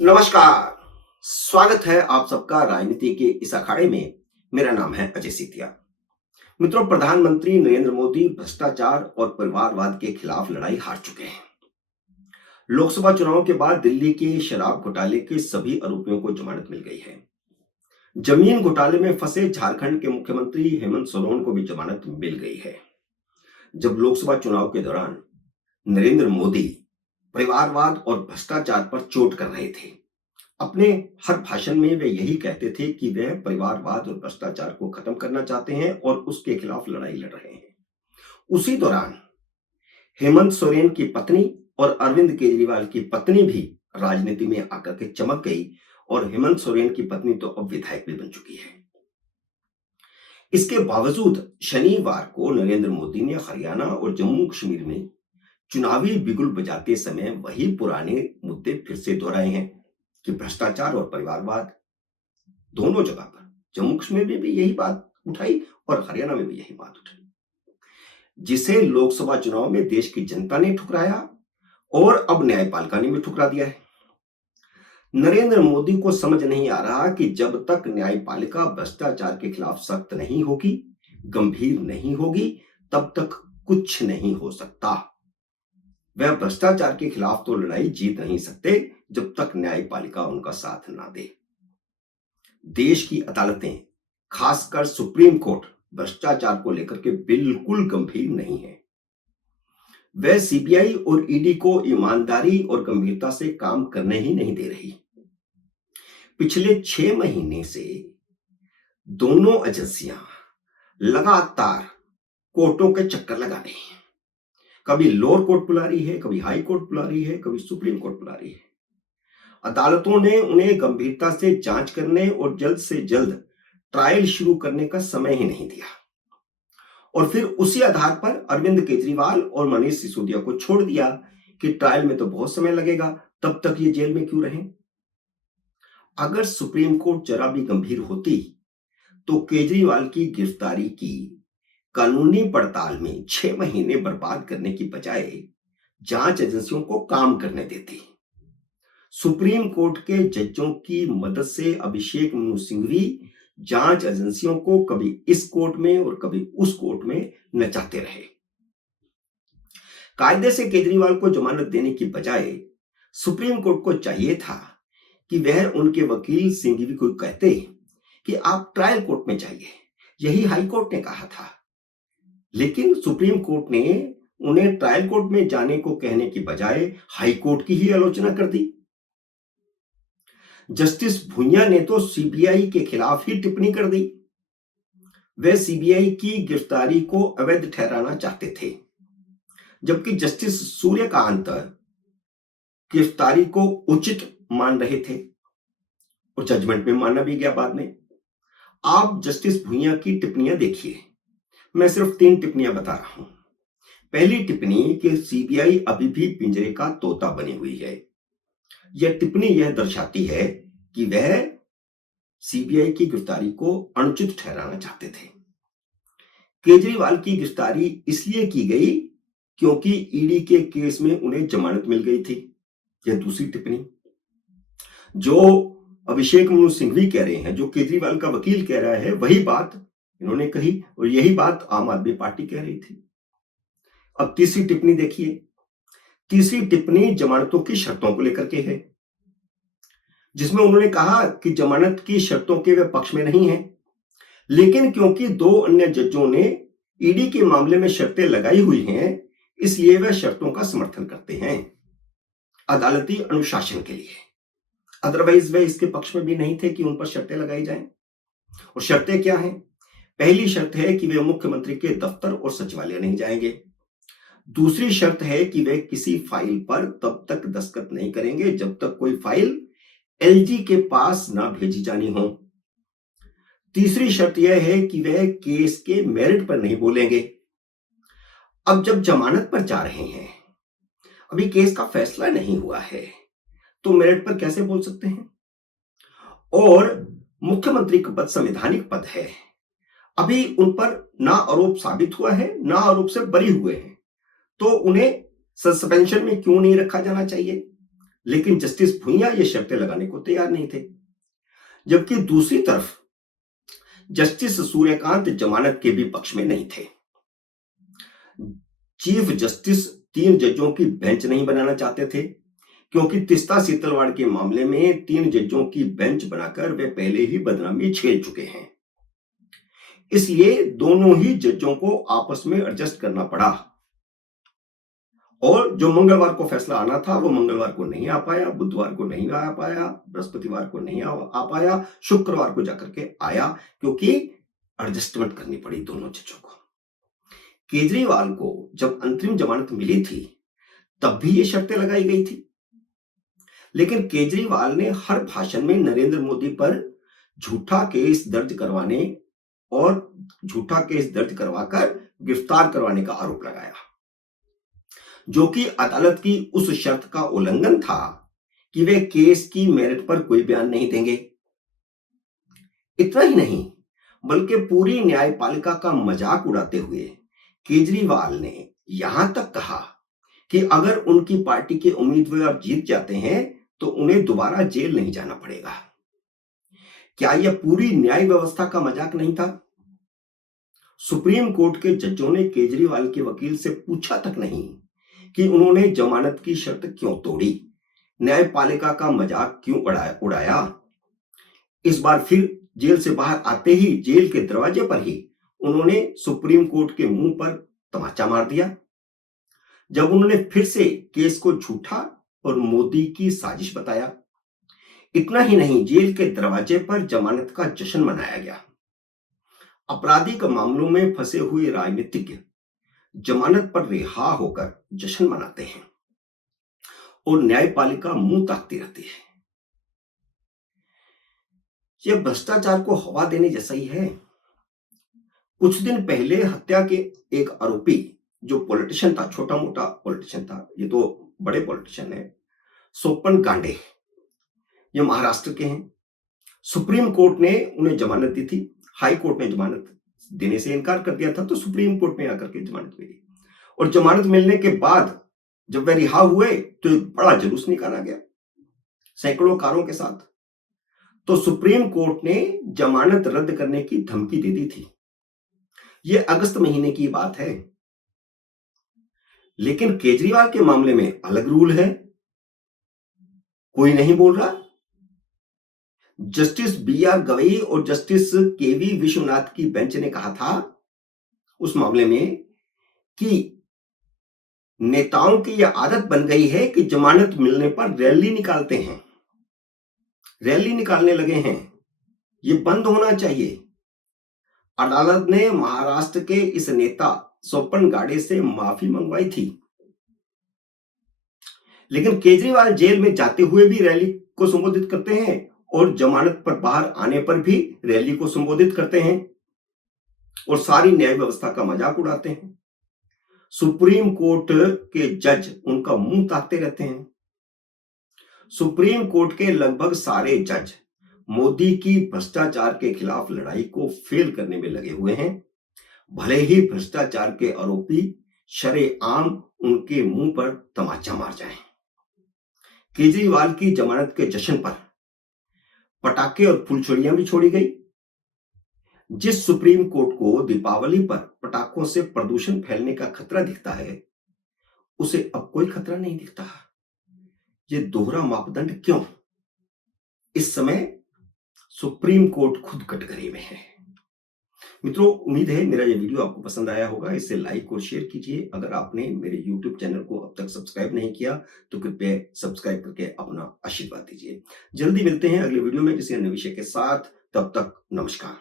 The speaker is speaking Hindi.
नमस्कार। स्वागत है आप सबका राजनीति के इस अखाड़े में। मेरा नाम है अजय सीतिया। मित्रों, प्रधानमंत्री नरेंद्र मोदी भ्रष्टाचार और परिवारवाद के खिलाफ लड़ाई हार चुके हैं। लोकसभा चुनाव के बाद दिल्ली के शराब घोटाले के सभी आरोपियों को जमानत मिल गई है। जमीन घोटाले में फंसे झारखंड के मुख्यमंत्री हेमंत सोरेन को भी जमानत मिल गई है। जब लोकसभा चुनाव के दौरान नरेंद्र मोदी परिवारवाद और भ्रष्टाचार पर चोट कर रहे थे, अपने हर भाषण में वे यही कहते थे कि वे परिवारवाद और भ्रष्टाचार को खत्म करना चाहते हैं और उसके खिलाफ लड़ाई लड़ रहे हैं। उसी दौरान हेमंत सोरेन की पत्नी और अरविंद केजरीवाल की पत्नी भी राजनीति में आकर के चमक गई और हेमंत सोरेन की पत्नी तो अब विधायक भी बन चुकी है। इसके बावजूद शनिवार को नरेंद्र मोदी ने हरियाणा और जम्मू कश्मीर में चुनावी बिगुल बजाते समय वही पुराने मुद्दे फिर से दोहराए हैं कि भ्रष्टाचार और परिवारवाद दोनों जगह पर, जम्मू कश्मीर में भी यही बात उठाई और हरियाणा में भी यही बात उठाई, जिसे लोकसभा चुनाव में देश की जनता ने ठुकराया और अब न्यायपालिका ने भी ठुकरा दिया है। नरेंद्र मोदी को समझ नहीं आ रहा कि जब तक न्यायपालिका भ्रष्टाचार के खिलाफ सख्त नहीं होगी, गंभीर नहीं होगी, तब तक कुछ नहीं हो सकता। वह भ्रष्टाचार के खिलाफ तो लड़ाई जीत नहीं सकते जब तक न्यायपालिका उनका साथ ना दे। देश की अदालतें, खासकर सुप्रीम कोर्ट, भ्रष्टाचार को लेकर के बिल्कुल गंभीर नहीं है। वह सीबीआई और ईडी को ईमानदारी और गंभीरता से काम करने ही नहीं दे रही। पिछले 6 महीने से दोनों एजेंसियां लगातार कोर्टों के चक्कर लगा रही हैं। कभी लोअर कोर्ट बुला रही है, कभी हाई कोर्ट बुला रही है, कभी सुप्रीम कोर्ट बुला रही है। अदालतों ने उन्हें गंभीरता से जांच करने और जल्द से जल्द ट्रायल शुरू करने का समय ही नहीं दिया और फिर उसी आधार पर अरविंद केजरीवाल और मनीष सिसोदिया को छोड़ दिया कि ट्रायल में तो बहुत समय लगेगा, तब तक ये जेल में क्यों रहें। अगर सुप्रीम कोर्ट जरा भी गंभीर होती तो केजरीवाल की गिरफ्तारी की कानूनी पड़ताल में 6 महीने बर्बाद करने की बजाय जांच एजेंसियों को काम करने देती। सुप्रीम कोर्ट के जजों की मदद से अभिषेक मनु सिंघवी जांच एजेंसियों को कभी इस कोर्ट में और कभी उस कोर्ट में नचाते रहे। कायदे से केजरीवाल को जमानत देने की बजाय सुप्रीम कोर्ट को चाहिए था कि वह उनके वकील सिंघवी को कहते कि आप ट्रायल कोर्ट में जाइए। यही हाई कोर्ट ने कहा था, लेकिन सुप्रीम कोर्ट ने उन्हें ट्रायल कोर्ट में जाने को कहने की बजाय हाई कोर्ट की ही आलोचना कर दी। जस्टिस भुइयां ने तो सीबीआई के खिलाफ ही टिप्पणी कर दी। वे सीबीआई की गिरफ्तारी को अवैध ठहराना चाहते थे, जबकि जस्टिस सूर्यकांत गिरफ्तारी को उचित मान रहे थे और जजमेंट में माना भी गया बाद में। आप जस्टिस भुइयां की टिप्पणियां देखिए। मैं सिर्फ 3 टिप्पणियां बता रहा हूं। पहली टिप्पणी कि सीबीआई अभी भी पिंजरे का तोता बनी हुई है। यह टिप्पणी यह दर्शाती है कि वह सीबीआई की गिरफ्तारी को अनुचित ठहराना चाहते थे। केजरीवाल की गिरफ्तारी इसलिए की गई क्योंकि ईडी के केस में उन्हें जमानत मिल गई थी। यह दूसरी टिप्पणी। जो अभिषेक मनु सिंघवी कह रहे हैं, जो केजरीवाल का वकील कह रहा है, वही बात इन्होंने कही और यही बात आम आदमी पार्टी कह रही थी। अब तीसरी टिप्पणी देखिए। तीसरी टिप्पणी जमानतों की शर्तों को लेकर के है, जिसमें उन्होंने कहा कि जमानत की शर्तों के वे पक्ष में नहीं है, लेकिन क्योंकि 2 अन्य जजों ने ईडी के मामले में शर्तें लगाई हुई हैं, इसलिए वे शर्तों का समर्थन करते हैं अदालती अनुशासन के लिए। अदरवाइज वे इसके पक्ष में भी नहीं थे कि उन पर शर्तें लगाई जाएं। और शर्तें क्या हैं? पहली शर्त है कि वे मुख्यमंत्री के दफ्तर और सचिवालय नहीं जाएंगे। दूसरी शर्त है कि वे किसी फाइल पर तब तक दस्तखत नहीं करेंगे जब तक कोई फाइल एलजी के पास ना भेजी जानी हो। तीसरी शर्त यह है कि वह केस के मेरिट पर नहीं बोलेंगे। अब जब जमानत पर जा रहे हैं, अभी केस का फैसला नहीं हुआ है, तो मेरिट पर कैसे बोल सकते हैं? और मुख्यमंत्री का पद संवैधानिक पद है, अभी उन पर ना आरोप साबित हुआ है ना आरोप से बरी हुए हैं, तो उन्हें सस्पेंशन में क्यों नहीं रखा जाना चाहिए? लेकिन जस्टिस भुइयां ये शर्तें लगाने को तैयार नहीं थे। जबकि दूसरी तरफ जस्टिस सूर्यकांत जमानत के भी पक्ष में नहीं थे। चीफ जस्टिस 3 जजों की बेंच नहीं बनाना चाहते थे, क्योंकि तीस्ता सीतलवाड़ के मामले में 3 जजों की बेंच बनाकर वे पहले ही बदनामी झेल चुके हैं। इसलिए दोनों ही जजों को आपस में एडजस्ट करना पड़ा और जो मंगलवार को फैसला आना था वो मंगलवार को नहीं आ पाया, बुधवार को नहीं आ पाया, बृहस्पतिवार को नहीं आ पाया, शुक्रवार को जाकर के आया, क्योंकि एडजस्टमेंट करनी पड़ी दोनों जजों को। केजरीवाल को जब अंतरिम जमानत मिली थी तब भी ये शर्तें लगाई गई थी, लेकिन केजरीवाल ने हर भाषण में नरेंद्र मोदी पर झूठा केस दर्ज करवाने और झूठा केस दर्ज करवाकर गिरफ्तार करवाने का आरोप लगाया, जो कि अदालत की उस शर्त का उल्लंघन था कि वे केस की मेरिट पर कोई बयान नहीं देंगे। इतना ही नहीं, बल्कि पूरी न्यायपालिका का मजाक उड़ाते हुए केजरीवाल ने यहां तक कहा कि अगर उनकी पार्टी के उम्मीदवार जीत जाते हैं तो उन्हें दोबारा जेल नहीं जाना पड़ेगा। क्या यह पूरी न्याय व्यवस्था का मजाक नहीं था? सुप्रीम कोर्ट के जजों ने केजरीवाल के वकील से पूछा तक नहीं कि उन्होंने जमानत की शर्त क्यों तोड़ी, न्यायपालिका का मजाक क्यों उड़ाया। इस बार फिर जेल से बाहर आते ही जेल के दरवाजे पर ही उन्होंने सुप्रीम कोर्ट के मुंह पर तमाचा मार दिया, जब उन्होंने फिर से केस को झूठा और मोदी की साजिश बताया। इतना ही नहीं, जेल के दरवाजे पर जमानत का जश्न मनाया गया। आपराधिक मामलों में फंसे हुए राजनीतिज्ञ जमानत पर रिहा होकर जश्न मनाते हैं और न्यायपालिका मुंह ताकती रहती है। यह भ्रष्टाचार को हवा देने जैसा ही है। कुछ दिन पहले हत्या के एक आरोपी जो पॉलिटिशियन था, छोटा मोटा पॉलिटिशियन था, ये तो बड़े पॉलिटिशियन है, सोपन गांडे, ये महाराष्ट्र के हैं। सुप्रीम कोर्ट ने उन्हें जमानत दी थी, हाई कोर्ट ने जमानत देने से इनकार कर दिया था, तो सुप्रीम कोर्ट में आकर के जमानत मिली और जमानत मिलने के बाद जब वे रिहा हुए तो बड़ा जुलूस निकाला गया सैकड़ों कारों के साथ। तो सुप्रीम कोर्ट ने जमानत रद्द करने की धमकी दे दी थी। यह अगस्त महीने की बात है, लेकिन केजरीवाल के मामले में अलग रूल है, कोई नहीं बोल रहा। Justice B R. गवई और जस्टिस के.वी. विश्वनाथ की बेंच ने कहा था उस मामले में कि नेताओं की यह आदत बन गई है कि जमानत मिलने पर रैली निकालते हैं, रैली निकालने लगे हैं, यह बंद होना चाहिए। अदालत ने महाराष्ट्र के इस नेता सोपन गाड़े से माफी मंगवाई थी, लेकिन केजरीवाल जेल में जाते हुए भी रैली को संबोधित करते हैं और जमानत पर बाहर आने पर भी रैली को संबोधित करते हैं और सारी न्याय व्यवस्था का मजाक उड़ाते हैं। सुप्रीम कोर्ट के जज उनका मुंह ताकते रहते हैं। सुप्रीम कोर्ट के लगभग सारे जज मोदी की भ्रष्टाचार के खिलाफ लड़ाई को फेल करने में लगे हुए हैं, भले ही भ्रष्टाचार के आरोपी शरेआम उनके मुंह पर तमाचा मार जाएं। केजरीवाल की जमानत के जश्न पर पटाखे और फुलझड़ियां भी छोड़ी गई। जिस सुप्रीम कोर्ट को दीपावली पर पटाखों से प्रदूषण फैलने का खतरा दिखता है, उसे अब कोई खतरा नहीं दिखता। ये दोहरा मापदंड क्यों? इस समय सुप्रीम कोर्ट खुद कटघरे में है। मित्रों, उम्मीद है मेरा ये वीडियो आपको पसंद आया होगा। इसे लाइक और शेयर कीजिए। अगर आपने मेरे YouTube चैनल को अब तक सब्सक्राइब नहीं किया तो कृपया सब्सक्राइब करके अपना आशीर्वाद दीजिए। जल्दी मिलते हैं अगले वीडियो में किसी अन्य विषय के साथ। तब तक नमस्कार।